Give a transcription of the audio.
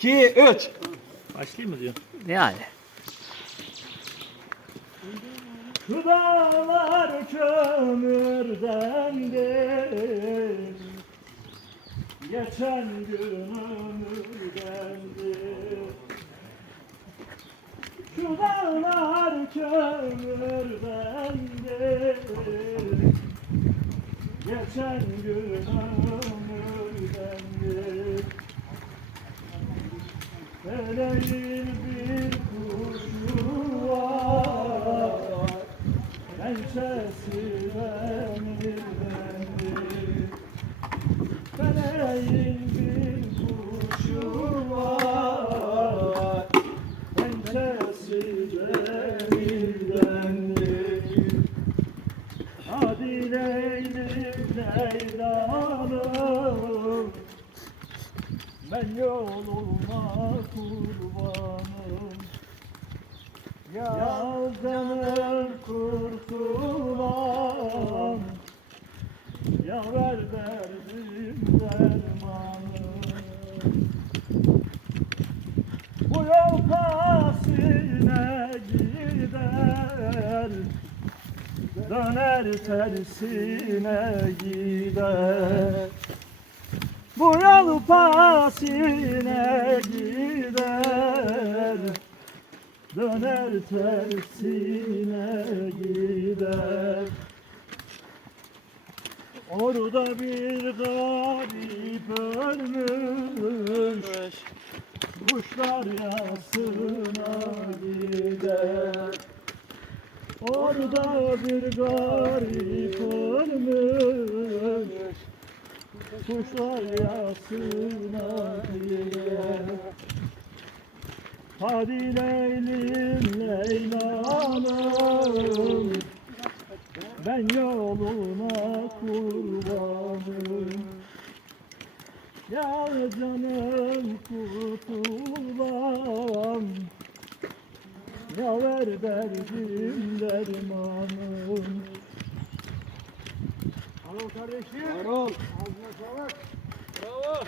2, 3. Başlayayım mı diyor? Yani. Şu dağlar kömürdendir Geçen gün ömürdendir Şu dağlar kömürdendir Geçen gün ömürdendir Feleğin bir kuşu var Pençesi demirdendir Feleğin bir kuşu var Pençesi demirdendir Hadi Leylim Leylanım ben yoluma kurbanım. Ya canım kurtulan Ya ver derdim dermanım. Bu yol pasine gider. Döner tersine gider bu yol pasine gider. Döner tersine gider. Orada bir garip ölmüş. Kuşlar yasına gider. Orada bir garip ölmüş Kuşlar yasına gider Hadi Leylim Leylanım. Ben yoluna kurbanım. Ya canım kurtulan Ya ver derdim dermanım Bravo kardeşim. Bravo. Ağzına sağlık. Bravo.